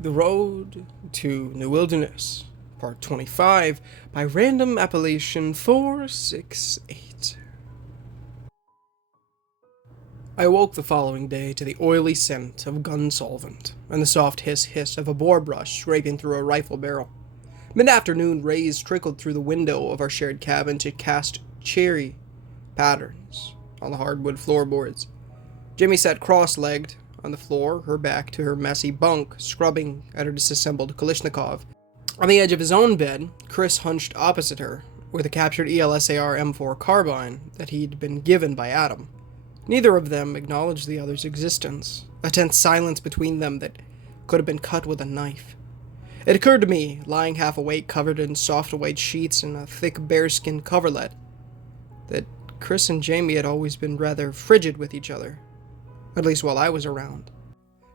The Road to New Wilderness, Part 25, by Random Appellation 468. I awoke the following day to the oily scent of gun solvent and the soft hiss of a boar brush scraping through a rifle barrel. Mid-afternoon rays trickled through the window of our shared cabin to cast cheery patterns on the hardwood floorboards. Jimmy sat cross-legged on the floor, her back to her messy bunk, scrubbing at her disassembled Kalashnikov. On the edge of his own bed, Chris hunched opposite her, with a captured ELSAR M4 carbine that he'd been given by Adam. Neither of them acknowledged the other's existence, a tense silence between them that could have been cut with a knife. It occurred to me, lying half awake, covered in soft white sheets and a thick bearskin coverlet, that Chris and Jamie had always been rather frigid with each other, at least while I was around.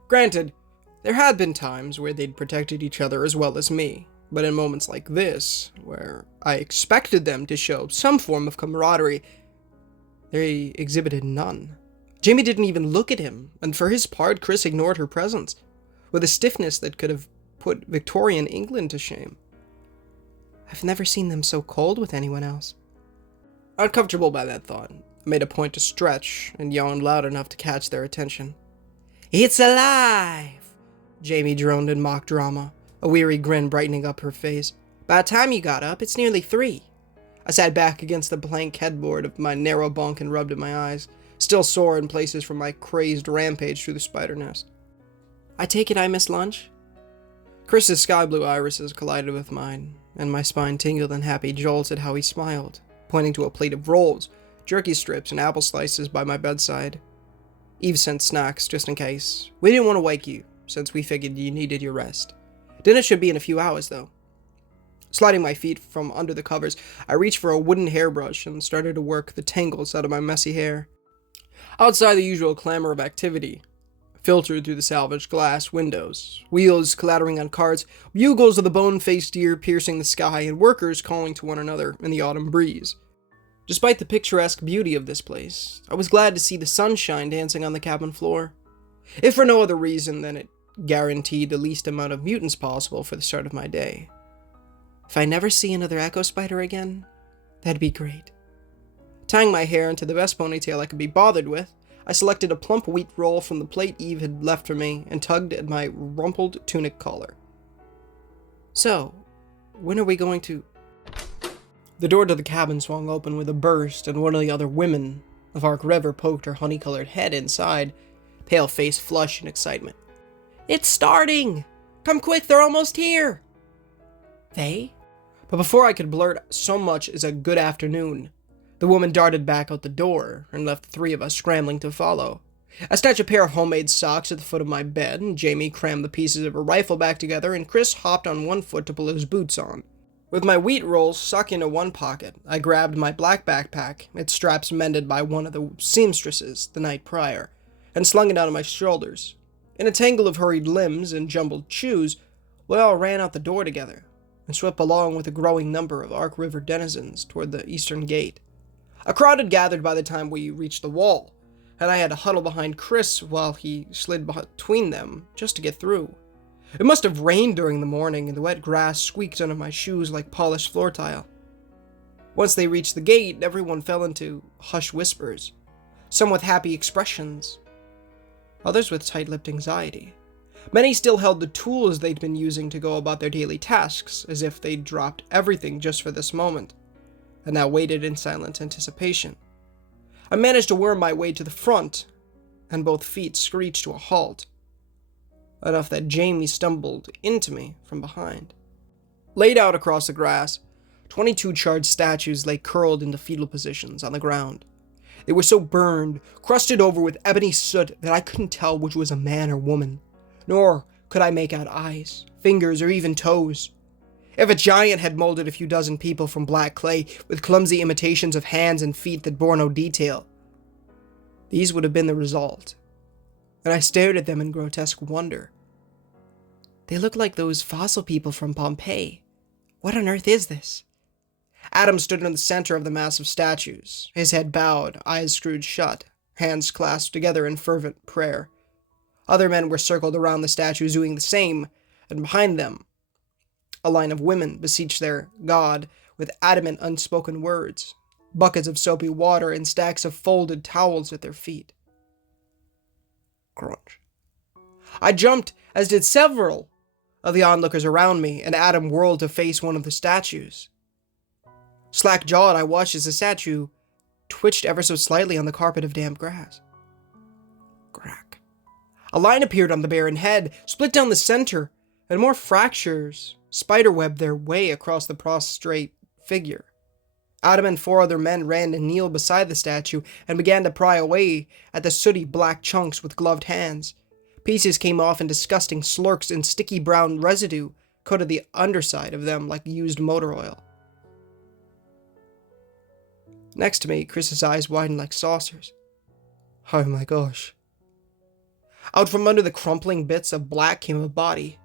Granted, there had been times where they'd protected each other as well as me, but in moments like this, where I expected them to show some form of camaraderie, they exhibited none. Jamie didn't even look at him, and for his part, Chris ignored her presence, with a stiffness that could have put Victorian England to shame. I've never seen them so cold with anyone else. Uncomfortable by that thought, I made a point to stretch and yawned loud enough to catch their attention. "It's alive!" Jamie droned in mock drama, a weary grin brightening up her face. "By the time you got up, it's nearly 3. I sat back against the blank headboard of my narrow bunk and rubbed at my eyes, still sore in places from my crazed rampage through the spider nest. "I take it I missed lunch?" Chris's sky blue irises collided with mine, and my spine tingled in happy jolts at how he smiled, pointing to a plate of rolls, jerky strips, and apple slices by my bedside. Eve sent snacks, just in case. We didn't want to wake you, since we figured you needed your rest. Dinner should be in a few hours, though. Sliding my feet from under the covers, I reached for a wooden hairbrush and started to work the tangles out of my messy hair. Outside, the usual clamor of activity filtered through the salvaged glass windows, wheels clattering on carts, bugles of the bone-faced deer piercing the sky, and workers calling to one another in the autumn breeze. Despite the picturesque beauty of this place, I was glad to see the sunshine dancing on the cabin floor, if for no other reason than it guaranteed the least amount of mutants possible for the start of my day. If I never see another echo spider again, that'd be great. Tying my hair into the best ponytail I could be bothered with, I selected a plump wheat roll from the plate Eve had left for me and tugged at my rumpled tunic collar. "So, when are we going to..." The door to the cabin swung open with a burst, and one of the other women of Ark River poked her honey-colored head inside, pale face flushed in excitement. "It's starting! Come quick, they're almost here!" "They?" But before I could blurt so much as a good afternoon, the woman darted back out the door and left the 3 of us scrambling to follow. I snatched a pair of homemade socks at the foot of my bed, and Jamie crammed the pieces of her rifle back together, and Chris hopped on one foot to pull his boots on. With my wheat rolls stuck into one pocket, I grabbed my black backpack, its straps mended by one of the seamstresses the night prior, and slung it onto my shoulders. In a tangle of hurried limbs and jumbled shoes, we all ran out the door together, and swept along with a growing number of Ark River denizens toward the eastern gate. A crowd had gathered by the time we reached the wall, and I had to huddle behind Chris while he slid between them just to get through. It must have rained during the morning, and the wet grass squeaked under my shoes like polished floor tile. Once they reached the gate, everyone fell into hushed whispers, some with happy expressions, others with tight-lipped anxiety. Many still held the tools they'd been using to go about their daily tasks, as if they'd dropped everything just for this moment, and now waited in silent anticipation. I managed to worm my way to the front, and both feet screeched to a halt, enough that Jamie stumbled into me from behind. Laid out across the grass, 22 charred statues lay curled into fetal positions on the ground. They were so burned, crusted over with ebony soot, that I couldn't tell which was a man or woman, nor could I make out eyes, fingers, or even toes. If a giant had molded a few dozen people from black clay with clumsy imitations of hands and feet that bore no detail, these would have been the result, and I stared at them in grotesque wonder. They look like those fossil people from Pompeii. What on earth is this? Adam stood in the center of the mass of statues, his head bowed, eyes screwed shut, hands clasped together in fervent prayer. Other men were circled around the statues doing the same, and behind them, a line of women beseeched their God with adamant unspoken words, buckets of soapy water and stacks of folded towels at their feet. Crunch. I jumped, as did several of the onlookers around me, and Adam whirled to face one of the statues. Slack-jawed, I watched as the statue twitched ever so slightly on the carpet of damp grass. Crack. A line appeared on the barren head, split down the center, and more fractures spiderwebbed their way across the prostrate figure. Adam and 4 other men ran and kneeled beside the statue and began to pry away at the sooty black chunks with gloved hands. Pieces came off in disgusting slurks, and sticky brown residue coated the underside of them like used motor oil. Next to me, Chris's eyes widened like saucers. Oh my gosh. Out from under the crumpling bits of black came a body,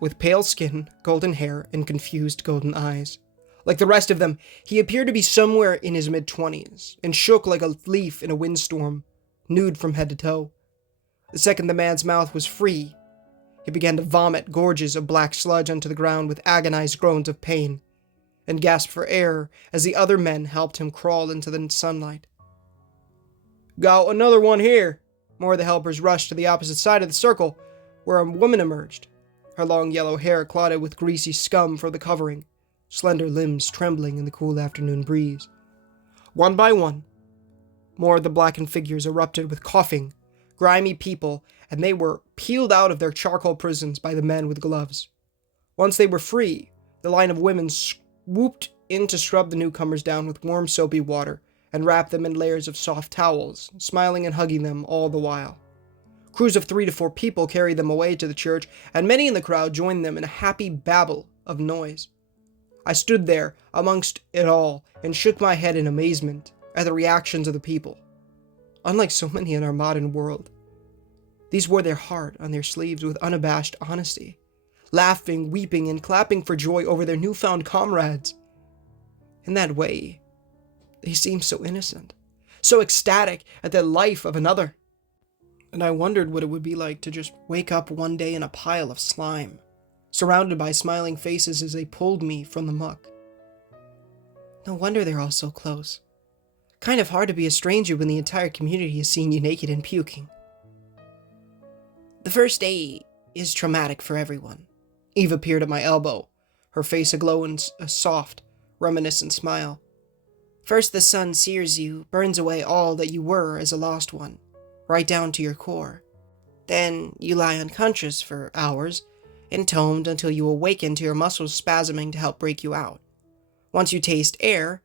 with pale skin, golden hair, and confused golden eyes. Like the rest of them, he appeared to be somewhere in his mid-20s, and shook like a leaf in a windstorm, nude from head to toe. The second the man's mouth was free, he began to vomit gorges of black sludge onto the ground with agonized groans of pain, and gasped for air as the other men helped him crawl into the sunlight. Got another one here! More of the helpers rushed to the opposite side of the circle, where a woman emerged, her long yellow hair clotted with greasy scum for the covering, slender limbs trembling in the cool afternoon breeze. One by one, more of the blackened figures erupted with coughing, grimy people, and they were peeled out of their charcoal prisons by the men with gloves. Once they were free, the line of women swooped in to scrub the newcomers down with warm soapy water and wrap them in layers of soft towels, smiling and hugging them all the while. Crews of 3 to 4 people carried them away to the church, and many in the crowd joined them in a happy babble of noise. I stood there amongst it all and shook my head in amazement at the reactions of the people. Unlike so many in our modern world, these wore their heart on their sleeves with unabashed honesty, laughing, weeping, and clapping for joy over their newfound comrades. In that way, they seemed so innocent, so ecstatic at the life of another. And I wondered what it would be like to just wake up one day in a pile of slime, surrounded by smiling faces as they pulled me from the muck. No wonder they're all so close. Kind of hard to be a stranger when the entire community has seen you naked and puking. The first day is traumatic for everyone. Eve appeared at my elbow, her face aglow in a soft, reminiscent smile. First, the sun sears you, burns away all that you were as a lost one, right down to your core. Then you lie unconscious for hours, entombed until you awaken to your muscles spasming to help break you out. Once you taste air,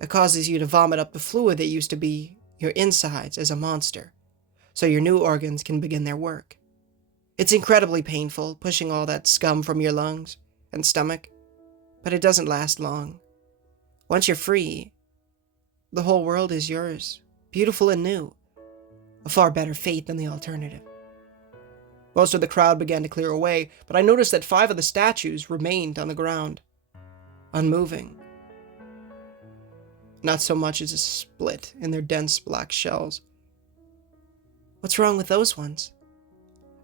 it causes you to vomit up the fluid that used to be your insides as a monster, so your new organs can begin their work. It's incredibly painful, pushing all that scum from your lungs and stomach, but it doesn't last long. Once you're free, the whole world is yours, beautiful and new. A far better fate than the alternative. Most of the crowd began to clear away, but I noticed that 5 of the statues remained on the ground, unmoving. Not so much as a split in their dense black shells. What's wrong with those ones?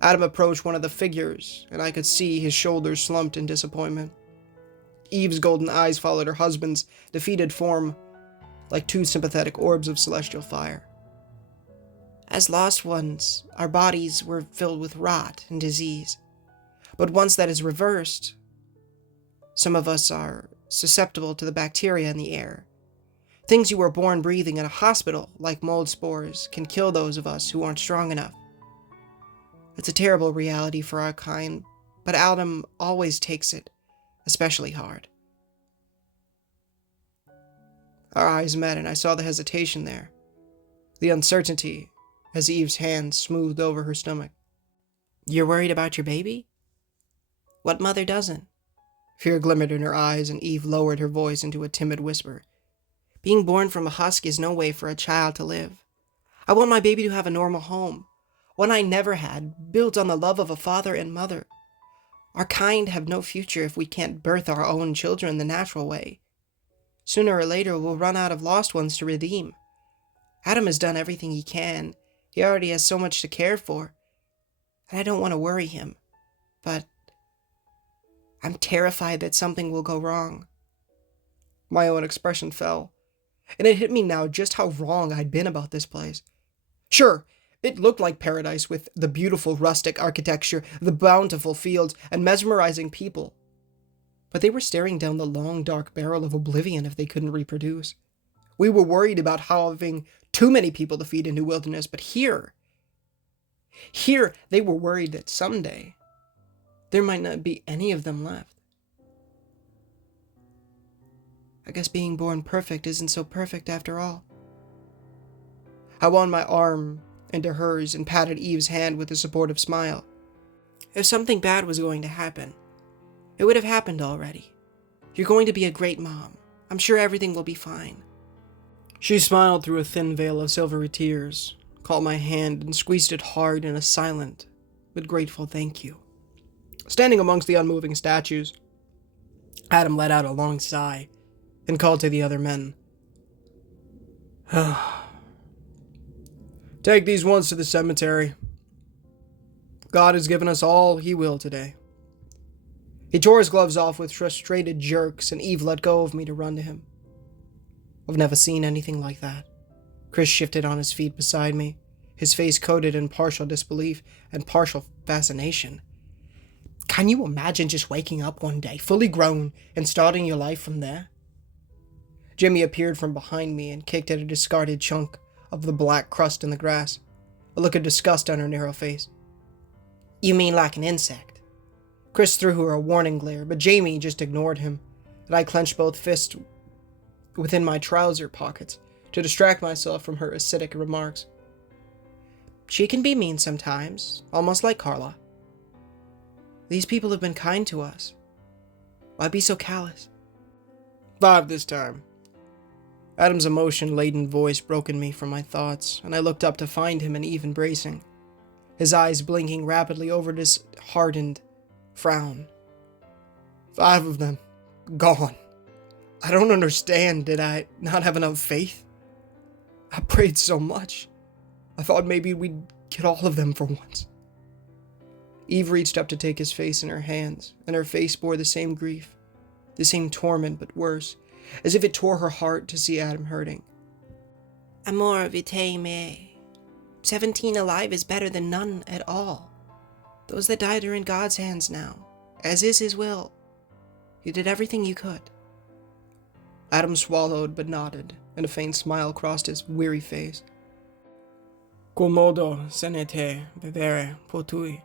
Adam approached one of the figures, and I could see his shoulders slumped in disappointment. Eve's golden eyes followed her husband's defeated form like 2 sympathetic orbs of celestial fire. As lost ones, our bodies were filled with rot and disease. But once that is reversed, some of us are susceptible to the bacteria in the air. Things you were born breathing in a hospital, like mold spores, can kill those of us who aren't strong enough. It's a terrible reality for our kind, but Adam always takes it especially hard. Our eyes met, and I saw the hesitation there, the uncertainty as Eve's hand smoothed over her stomach. You're worried about your baby? What mother doesn't? Fear glimmered in her eyes, and Eve lowered her voice into a timid whisper. Being born from a husk is no way for a child to live. I want my baby to have a normal home, one I never had, built on the love of a father and mother. Our kind have no future if we can't birth our own children the natural way. Sooner or later, we'll run out of lost ones to redeem. Adam has done everything he can. He already has so much to care for, and I don't want to worry him. But I'm terrified that something will go wrong. My own expression fell, and it hit me now just how wrong I'd been about this place. Sure, it looked like paradise with the beautiful rustic architecture, the bountiful fields, and mesmerizing people. But they were staring down the long, dark barrel of oblivion if they couldn't reproduce. We were worried about having too many people to feed into wilderness, but here they were worried that someday there might not be any of them left. I guess being born perfect isn't so perfect after all. I wound my arm into hers and patted Eve's hand with a supportive smile. If something bad was going to happen, it would have happened already. You're going to be a great mom. I'm sure everything will be fine. She smiled through a thin veil of silvery tears, caught my hand and squeezed it hard in a silent but grateful thank you. Standing amongst the unmoving statues, Adam let out a long sigh and called to the other men. Take these ones to the cemetery. God has given us all he will today. He tore his gloves off with frustrated jerks, and Eve let go of me to run to him. I've never seen anything like that. Chris shifted on his feet beside me, his face coated in partial disbelief and partial fascination. Can you imagine just waking up one day, fully grown, and starting your life from there? Jimmy appeared from behind me and kicked at a discarded chunk of the black crust in the grass, a look of disgust on her narrow face. You mean like an insect? Chris threw her a warning glare, but Jamie just ignored him, and I clenched both fists within my trouser pockets to distract myself from her acidic remarks. She can be mean sometimes, almost like Carla. These people have been kind to us. Why be so callous? 5 this time. Adam's emotion-laden voice broke in me from my thoughts, and I looked up to find him and Eve embracing, his eyes blinking rapidly over this hardened frown. 5 of them. Gone. I don't understand. Did I not have enough faith? I prayed so much. I thought maybe we'd get all of them for once. Eve reached up to take his face in her hands, and her face bore the same grief, the same torment, but worse, as if it tore her heart to see Adam hurting. Amor vitae me. 17 alive is better than none at all. Those that died are in God's hands now, as is his will. You did everything you could. Adam swallowed but nodded, and a faint smile crossed his weary face. Quomodo senete vivere potui.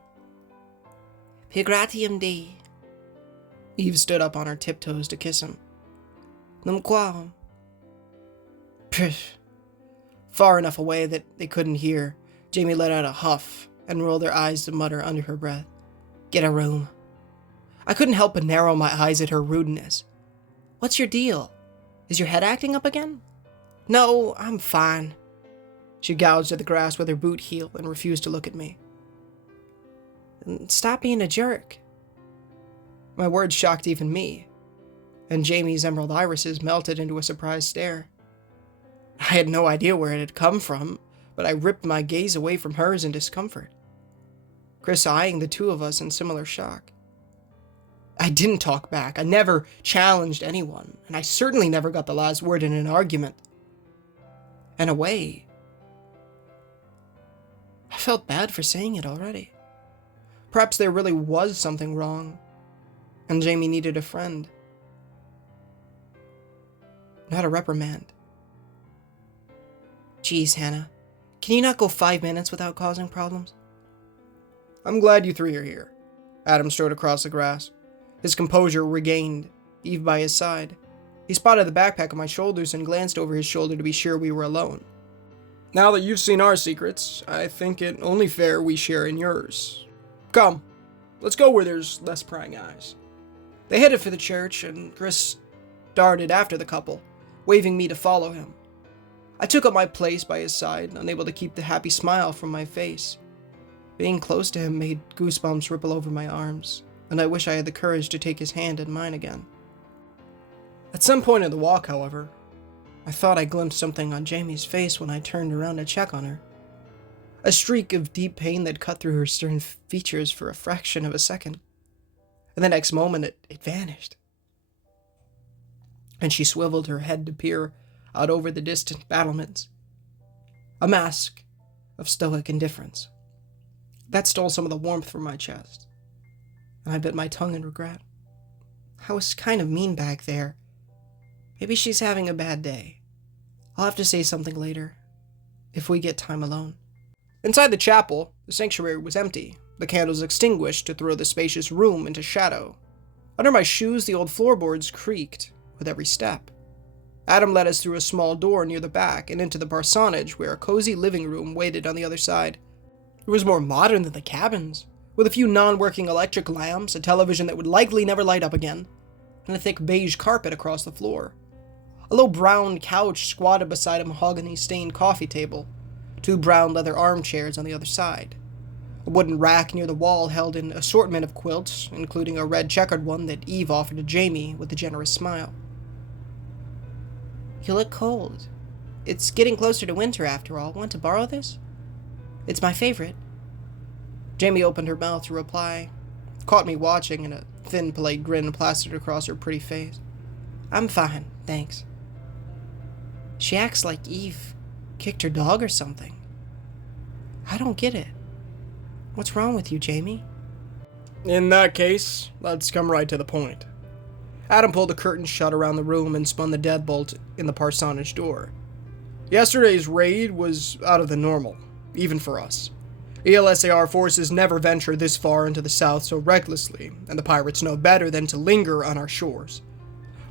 Pigratium Dei. Eve stood up on her tiptoes to kiss him. Num quam. Pish. Far enough away that they couldn't hear, Jamie let out a huff and rolled her eyes to mutter under her breath, Get a room. I couldn't help but narrow my eyes at her rudeness. What's your deal? Is your head acting up again? No, I'm fine. She gouged at the grass with her boot heel and refused to look at me. Stop being a jerk. My words shocked even me, and Jamie's emerald irises melted into a surprised stare. I had no idea where it had come from, but I ripped my gaze away from hers in discomfort. Chris eyeing the two of us in similar shock. I didn't talk back. I never challenged anyone, and I certainly never got the last word in an argument. In a way, I felt bad for saying it already. Perhaps there really was something wrong, and Jamie needed a friend, not a reprimand. Geez, Hannah, can you not go 5 minutes without causing problems? I'm glad you 3 are here. Adam strode across the grass, his composure regained, Eve by his side. He spotted the backpack on my shoulders and glanced over his shoulder to be sure we were alone. Now that you've seen our secrets, I think it only fair we share in yours. Come, let's go where there's less prying eyes. They headed for the church, and Chris darted after the couple, waving me to follow him. I took up my place by his side, unable to keep the happy smile from my face. Being close to him made goosebumps ripple over my arms, and I wish I had the courage to take his hand in mine again. At some point in the walk, however, I thought I glimpsed something on Jamie's face when I turned around to check on her. A streak of deep pain that cut through her stern features for a fraction of a second. and the next moment it vanished. And she swiveled her head to peer out over the distant battlements, a mask of stoic indifference. That stole some of the warmth from my chest, and I bit my tongue in regret. I was kind of mean back there. Maybe she's having a bad day. I'll have to say something later, if we get time alone. Inside the chapel, the sanctuary was empty, the candles extinguished to throw the spacious room into shadow. Under my shoes, the old floorboards creaked with every step. Adam led us through a small door near the back and into the parsonage where a cozy living room waited on the other side. It was more modern than the cabins, with a few non-working electric lamps, a television that would likely never light up again, and a thick beige carpet across the floor. A low brown couch squatted beside a mahogany-stained coffee table, 2 brown leather armchairs on the other side. A wooden rack near the wall held an assortment of quilts, including a red checkered one that Eve offered to Jamie with a generous smile. You look cold. It's getting closer to winter after all. Want to borrow this? It's my favorite. Jamie opened her mouth to reply, caught me watching, and a thin, polite grin plastered across her pretty face. I'm fine, thanks. She acts like Eve kicked her dog or something. I don't get it. What's wrong with you, Jamie? In that case, let's come right to the point. Adam pulled the curtain shut around the room and spun the deadbolt in the parsonage door. Yesterday's raid was out of the normal, even for us. ELSAR forces never venture this far into the south so recklessly, and the pirates know better than to linger on our shores.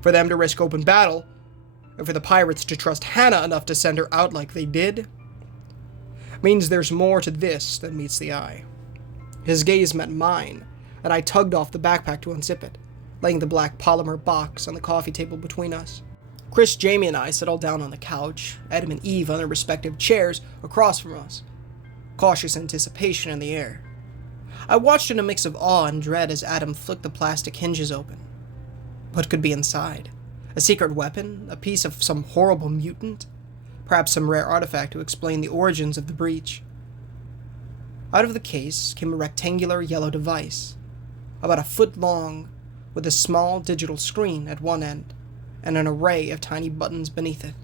For them to risk open battle, and for the pirates to trust Hannah enough to send her out like they did, means there's more to this than meets the eye. His gaze met mine, and I tugged off the backpack to unzip it, laying the black polymer box on the coffee table between us. Chris, Jamie, and I settled down on the couch, Adam and Eve on their respective chairs across from us, cautious anticipation in the air. I watched in a mix of awe and dread as Adam flicked the plastic hinges open. What could be inside? A secret weapon? A piece of some horrible mutant? Perhaps some rare artifact to explain the origins of the breach. Out of the case came a rectangular yellow device, about a foot long, with a small digital screen at one end, and an array of tiny buttons beneath it.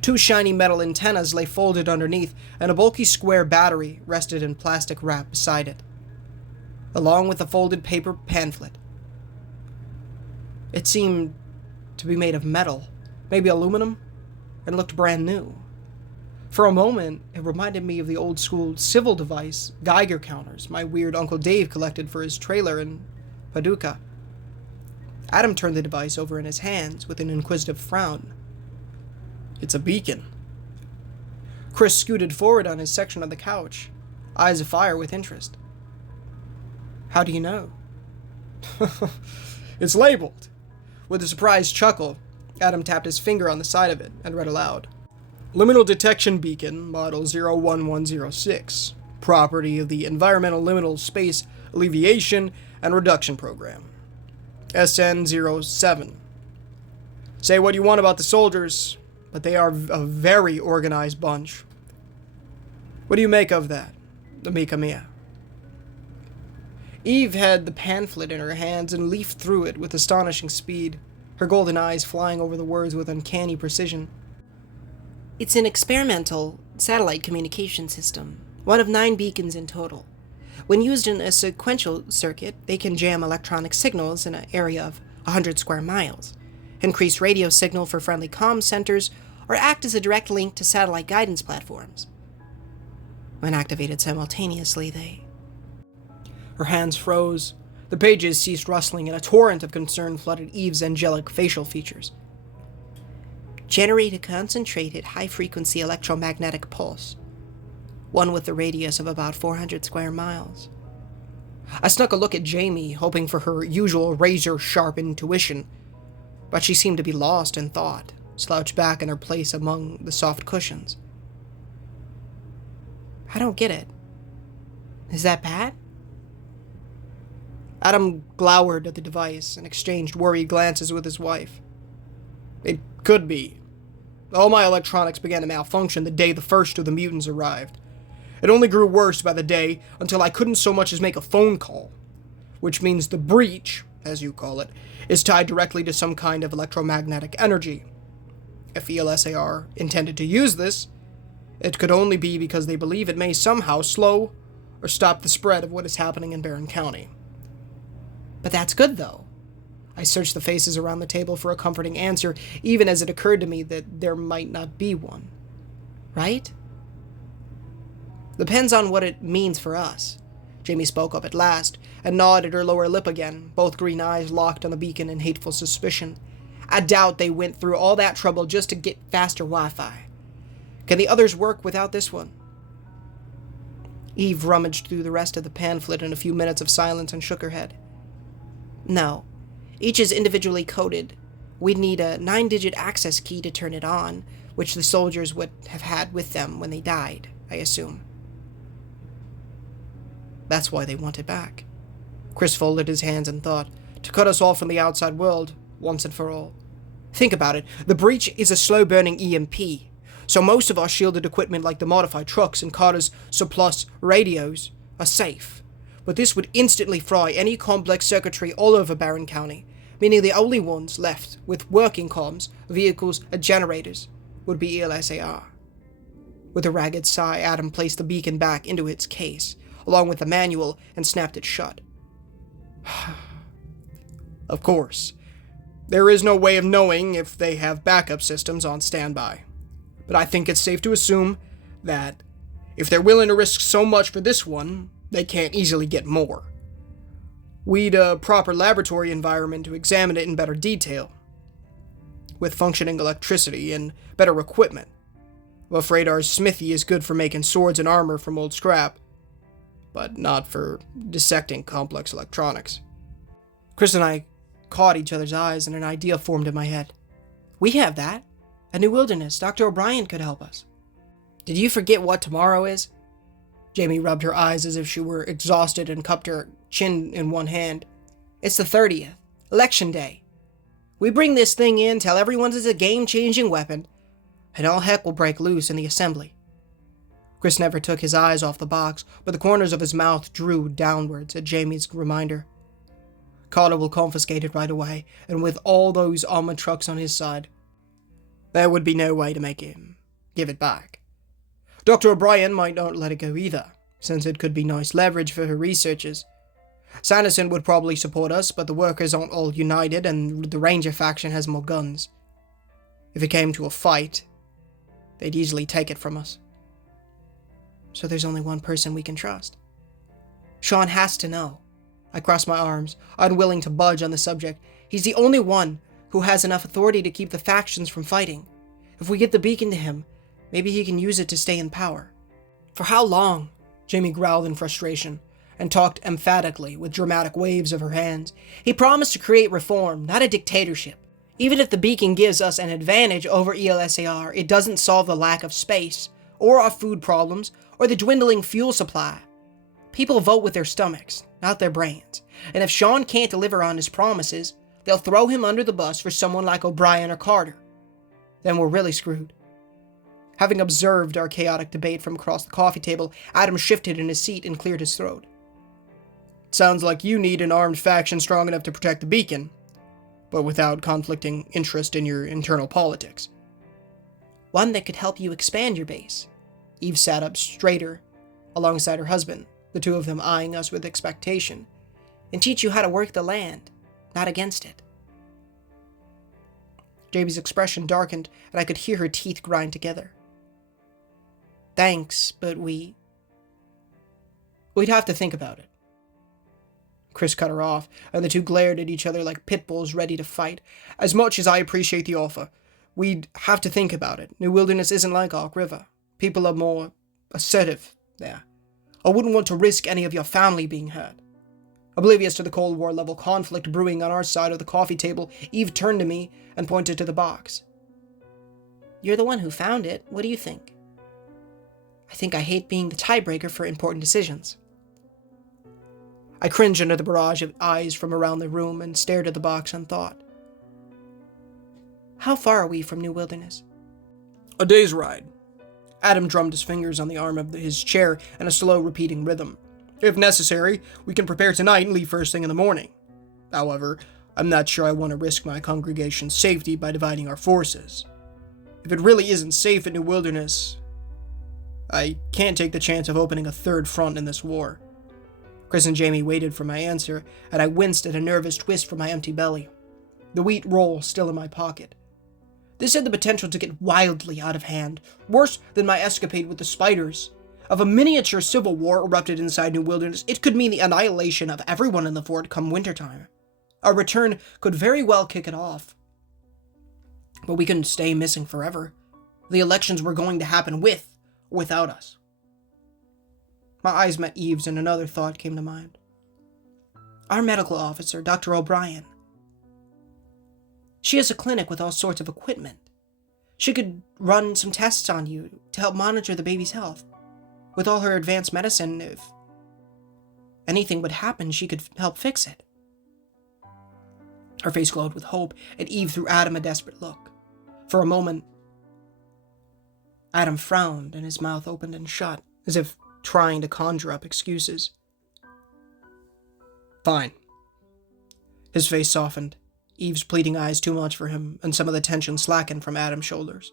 2 shiny metal antennas lay folded underneath, and a bulky square battery rested in plastic wrap beside it, along with a folded paper pamphlet. It seemed to be made of metal, maybe aluminum, and looked brand new. For a moment, it reminded me of the old-school civil device Geiger counters my weird Uncle Dave collected for his trailer in Paducah. Adam turned the device over in his hands with an inquisitive frown. It's a beacon. Chris scooted forward on his section of the couch, eyes afire with interest. How do you know? It's labeled. With a surprised chuckle, Adam tapped his finger on the side of it and read aloud. Liminal Detection Beacon, Model 01106. Property of the Environmental Liminal Space Alleviation and Reduction Program. SN07. Say what you want about the soldiers, but they are a very organized bunch. What do you make of that, amica mia? Eve had the pamphlet in her hands and leafed through it with astonishing speed, her golden eyes flying over the words with uncanny precision. It's an experimental satellite communication system, one of 9 beacons in total. When used in a sequential circuit, they can jam electronic signals in an area of 100 square miles, increase radio signal for friendly comm centers, or act as a direct link to satellite guidance platforms. When activated simultaneously, they... Her hands froze. The pages ceased rustling, and a torrent of concern flooded Eve's angelic facial features. Generate a concentrated high-frequency electromagnetic pulse, one with a radius of about 400 square miles. I snuck a look at Jamie, hoping for her usual razor-sharp intuition, but she seemed to be lost in thought, slouched back in her place among the soft cushions. I don't get it. Is that bad? Adam glowered at the device and exchanged worried glances with his wife. It could be. All my electronics began to malfunction the day the first of the mutants arrived. It only grew worse by the day until I couldn't so much as make a phone call. which means the breach, as you call it, is tied directly to some kind of electromagnetic energy. If ELSAR intended to use this, it could only be because they believe it may somehow slow or stop the spread of what is happening in Barron County. But that's good, though. I searched the faces around the table for a comforting answer, even as it occurred to me that there might not be one. Right? Depends on what it means for us. Jamie spoke up at last, and gnawed at her lower lip again, both green eyes locked on the beacon in hateful suspicion. I doubt they went through all that trouble just to get faster Wi-Fi. Can the others work without this one? Eve rummaged through the rest of the pamphlet in a few minutes of silence and shook her head. No. Each is individually coded. We'd need a 9-digit access key to turn it on, which the soldiers would have had with them when they died, I assume. That's why they want it back. Chris folded his hands and thought, to cut us off from the outside world, once and for all. Think about it. The breach is a slow-burning EMP, so most of our shielded equipment like the modified trucks and Carter's surplus radios are safe. But this would instantly fry any complex circuitry all over Barron County, meaning the only ones left with working comms, vehicles, and generators would be ELSAR. With a ragged sigh, Adam placed the beacon back into its case, along with the manual, and snapped it shut. Of course, there is no way of knowing if they have backup systems on standby, but I think it's safe to assume that if they're willing to risk so much for this one, they can't easily get more. We'd a proper laboratory environment to examine it in better detail, with functioning electricity and better equipment. I'm afraid our smithy is good for making swords and armor from old scrap, but not for dissecting complex electronics. Chris and I caught each other's eyes, and an idea formed in my head. We have that. A New Wilderness. Dr. O'Brien could help us. Did you forget what tomorrow is? Jamie rubbed her eyes as if she were exhausted and cupped her chin in one hand. It's the 30th. Election Day. We bring this thing in, tell everyone it's a game-changing weapon, and all heck will break loose in the assembly. Chris never took his eyes off the box, but the corners of his mouth drew downwards at Jamie's reminder. Carter will confiscate it right away, and with all those armored trucks on his side, there would be no way to make him give it back. Dr. O'Brien might not let it go either, since it could be nice leverage for her researchers. Sanderson would probably support us, but the workers aren't all united, and the Ranger faction has more guns. If it came to a fight, they'd easily take it from us. So there's only one person we can trust. Sean has to know. I crossed my arms, unwilling to budge on the subject. He's the only one who has enough authority to keep the factions from fighting. If we get the beacon to him, maybe he can use it to stay in power. For how long? Jamie growled in frustration, and talked emphatically with dramatic waves of her hands. He promised to create reform, not a dictatorship. Even if the beacon gives us an advantage over ELSAR, it doesn't solve the lack of space, or our food problems, or the dwindling fuel supply. People vote with their stomachs, not their brains. And if Sean can't deliver on his promises, they'll throw him under the bus for someone like O'Brien or Carter. Then we're really screwed. Having observed our chaotic debate from across the coffee table, Adam shifted in his seat and cleared his throat. Sounds like you need an armed faction strong enough to protect the beacon, but without conflicting interest in your internal politics. One that could help you expand your base. Eve sat up straighter alongside her husband, the two of them eyeing us with expectation, and teach you how to work the land, not against it. Jamie's expression darkened, and I could hear her teeth grind together. Thanks, but we'd have to think about it. Chris cut her off, and the two glared at each other like pit bulls ready to fight. As much as I appreciate the offer, we'd have to think about it. New Wilderness isn't like Ark River. People are more assertive there. I wouldn't want to risk any of your family being hurt. Oblivious to the Cold War-level conflict brewing on our side of the coffee table, Eve turned to me and pointed to the box. You're the one who found it. What do you think? I think I hate being the tiebreaker for important decisions. I cringed under the barrage of eyes from around the room and stared at the box and thought. How far are we from New Wilderness? A day's ride. Adam drummed his fingers on the arm of his chair in a slow, repeating rhythm. If necessary, we can prepare tonight and leave first thing in the morning. However, I'm not sure I want to risk my congregation's safety by dividing our forces. If it really isn't safe in New Wilderness, I can't take the chance of opening a third front in this war. Chris and Jamie waited for my answer, and I winced at a nervous twist from my empty belly, the wheat roll still in my pocket. This had the potential to get wildly out of hand, worse than my escapade with the spiders. If a miniature civil war erupted inside New Wilderness, it could mean the annihilation of everyone in the fort come wintertime. Our return could very well kick it off. But we couldn't stay missing forever. The elections were going to happen with or without us. My eyes met Eve's and another thought came to mind. Our medical officer, Dr. O'Brien. She has a clinic with all sorts of equipment. She could run some tests on you to help monitor the baby's health. With all her advanced medicine, if anything would happen, she could help fix it. Her face glowed with hope, and Eve threw Adam a desperate look. For a moment, Adam frowned and his mouth opened and shut, as if trying to conjure up excuses. Fine. His face softened, Eve's pleading eyes too much for him, and some of the tension slackened from Adam's shoulders.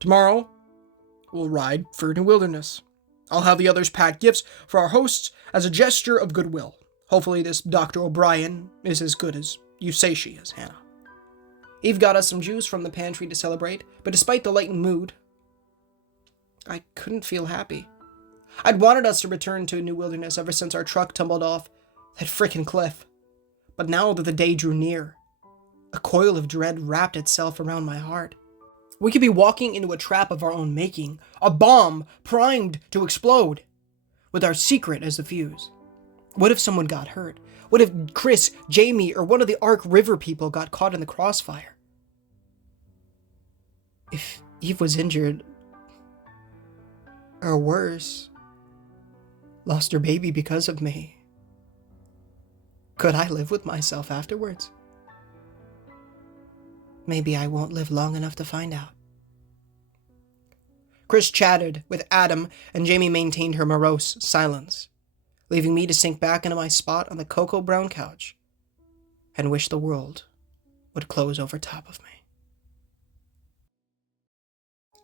Tomorrow, we'll ride for New Wilderness. I'll have the others pack gifts for our hosts as a gesture of goodwill. Hopefully this Dr. O'Brien is as good as you say she is, Hannah. Eve got us some juice from the pantry to celebrate, but despite the lightened mood, I couldn't feel happy. I'd wanted us to return to New Wilderness ever since our truck tumbled off that frickin' cliff. But now that the day drew near, a coil of dread wrapped itself around my heart. We could be walking into a trap of our own making, a bomb primed to explode, with our secret as the fuse. What if someone got hurt? What if Chris, Jamie, or one of the Ark River people got caught in the crossfire? If Eve was injured, or worse, lost her baby because of me, could I live with myself afterwards? Maybe I won't live long enough to find out. Chris chatted with Adam, and Jamie maintained her morose silence, leaving me to sink back into my spot on the cocoa brown couch and wish the world would close over top of me.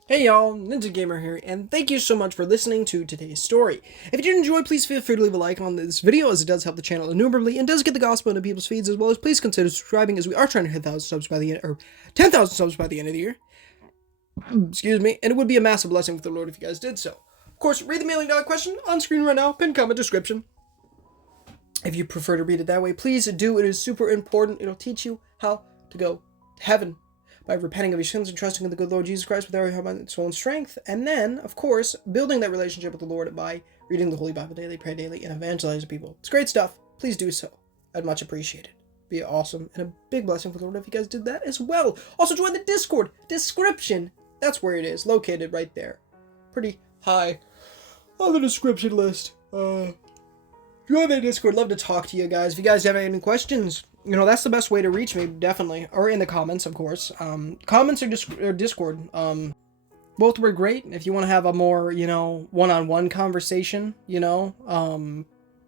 Hey y'all, Ninja Gamer here, and thank you so much for listening to today's story. If you did enjoy, please feel free to leave a like on this video, as it does help the channel innumerably and does get the gospel into people's feeds, as well as please consider subscribing, as we are trying to hit 1,000 subs by the end, or 10,000 subs by the end of the year. Excuse me, and it would be a massive blessing with the Lord if you guys did so. Of course, read the $1 million question on screen right now, pinned comment description. If you prefer to read it that way, please do. It is super important. It'll teach you how to go to heaven by repenting of your sins and trusting in the good Lord Jesus Christ with every heart, mind, soul, and strength. And then, of course, building that relationship with the Lord by reading the Holy Bible daily, pray daily, and evangelize people. It's great stuff. Please do so. I'd much appreciate it. Be awesome and a big blessing for the Lord if you guys did that as well. Also, join the Discord description. That's where it is, located right there. Pretty high on the description list. Join the Discord. Love to talk to you guys. If you guys have any questions, you know, that's the best way to reach me, definitely. Or in the comments, of course. Comments or Discord. Both were great. If you want to have a more, you know, one-on-one conversation, you know,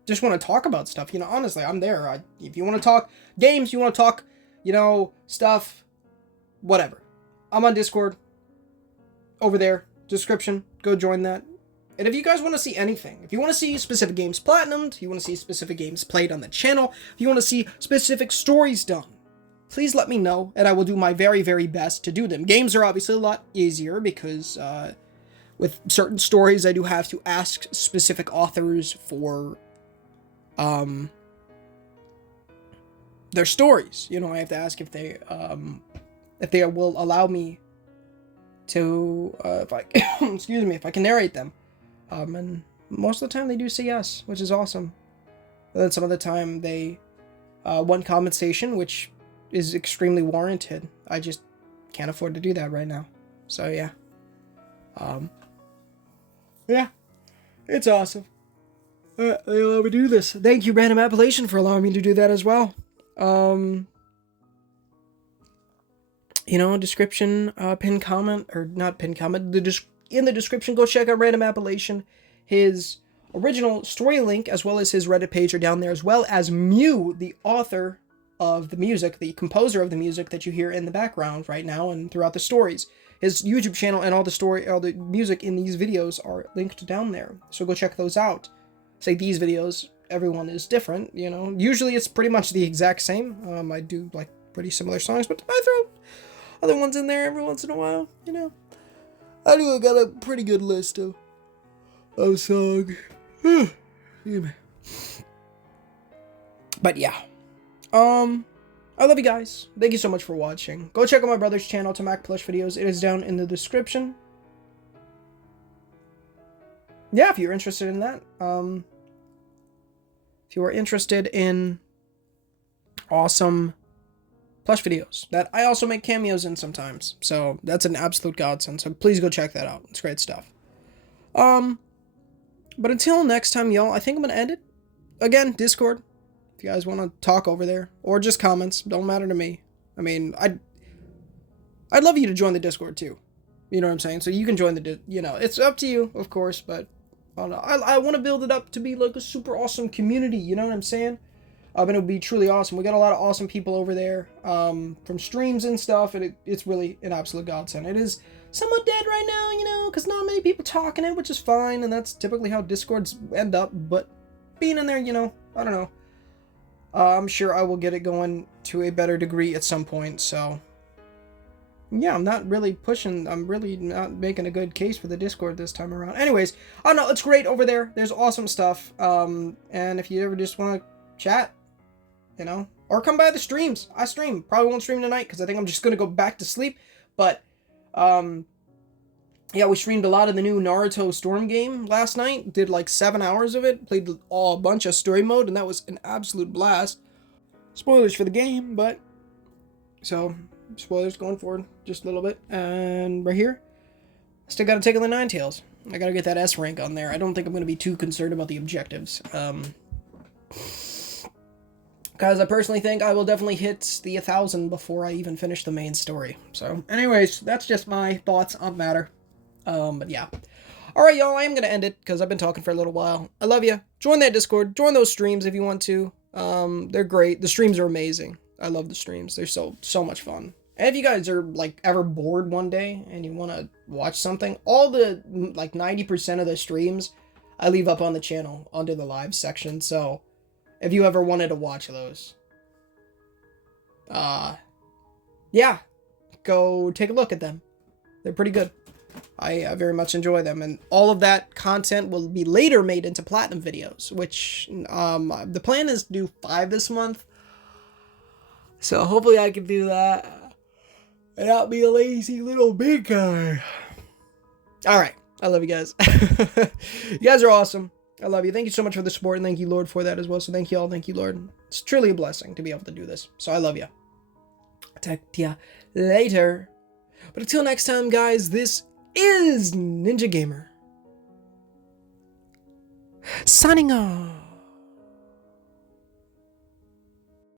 just want to talk about stuff, you know, honestly, I'm there. If you want to talk games, you want to talk, you know, stuff, whatever. I'm on Discord. Over there, description, go join that. And if you guys want to see anything, if you want to see specific games platinumed, if you want to see specific games played on the channel, if you want to see specific stories done, please let me know, and I will do my very, very best to do them. Games are obviously a lot easier because with certain stories, I do have to ask specific authors for their stories. You know, I have to ask if they will allow me to, excuse me, if I can narrate them. And most of the time they do say yes, which is awesome. But then some of the time they want compensation, which is extremely warranted. I just can't afford to do that right now. So yeah. Yeah. It's awesome. They allow me to do this. Thank you, Random Appellation, for allowing me to do that as well. You know, description, pinned comment, or not pinned comment, in the description, go check out Random Appellation. His original story link, as well as his Reddit page, are down there, as well as Mew, the author of the music, the composer of the music that you hear in the background right now and throughout the stories. His YouTube channel and all the music in these videos are linked down there. So go check those out. Say these videos, everyone is different, you know. Usually it's pretty much the exact same. I do like pretty similar songs, but I throw other ones in there every once in a while, you know. I do got a pretty good list of songs. But yeah. I love you guys. Thank you so much for watching. Go check out my brother's channel, Tamak Plush Videos. It is down in the description. Yeah, if you're interested in that. If you are interested in awesome plush videos that I also make cameos in sometimes. So that's an absolute godsend. So please go check that out. It's great stuff. But until next time, y'all, I think I'm going to end it. Again, Discord. If you guys want to talk over there, or just comments, don't matter to me. I mean, I'd love you to join the Discord too. You know what I'm saying? So you can join the, you know, it's up to you, of course, but I don't know. I want to build it up to be like a super awesome community. You know what I'm saying? And it'll be truly awesome. We got a lot of awesome people over there, from streams and stuff, and it's really an absolute godsend. It is somewhat dead right now, you know, because not many people talking it, which is fine, and that's typically how Discords end up. But being in there, you know, I don't know. I'm sure I will get it going to a better degree at some point, so yeah, I'm not really pushing, I'm really not making a good case for the Discord this time around. Anyways, I don't know, it's great over there, there's awesome stuff, and if you ever just want to chat, you know, or come by the streams, I stream, probably won't stream tonight, because I think I'm just going to go back to sleep, but, yeah, we streamed a lot of the new Naruto Storm game last night. Did like 7 hours of it. Played a bunch of story mode, and that was an absolute blast. Spoilers for the game, but... So, spoilers going forward just a little bit. And right here, still gotta take on the Ninetales. I gotta get that S rank on there. I don't think I'm gonna be too concerned about the objectives. Because I personally think I will definitely hit the 1,000 before I even finish the main story. So, anyways, that's just my thoughts on the matter. But yeah. Alright, y'all, I am gonna end it, because I've been talking for a little while. I love you. Join that Discord. Join those streams if you want to. They're great. The streams are amazing. I love the streams. They're so much fun. And if you guys are, like, ever bored one day, and you want to watch something, all the, like, 90% of the streams, I leave up on the channel, under the live section, so, if you ever wanted to watch those, yeah, go take a look at them. They're pretty good. I very much enjoy them, and all of that content will be later made into platinum videos, which, the plan is to do 5 this month, so hopefully I can do that, and not be a lazy little big guy. Alright, I love you guys. You guys are awesome. I love you. Thank you so much for the support, and thank you, Lord, for that as well, so thank you all, thank you, Lord. It's truly a blessing to be able to do this, so I love you. Talk to ya later. But until next time, guys, this is Ninja Gamer, signing off.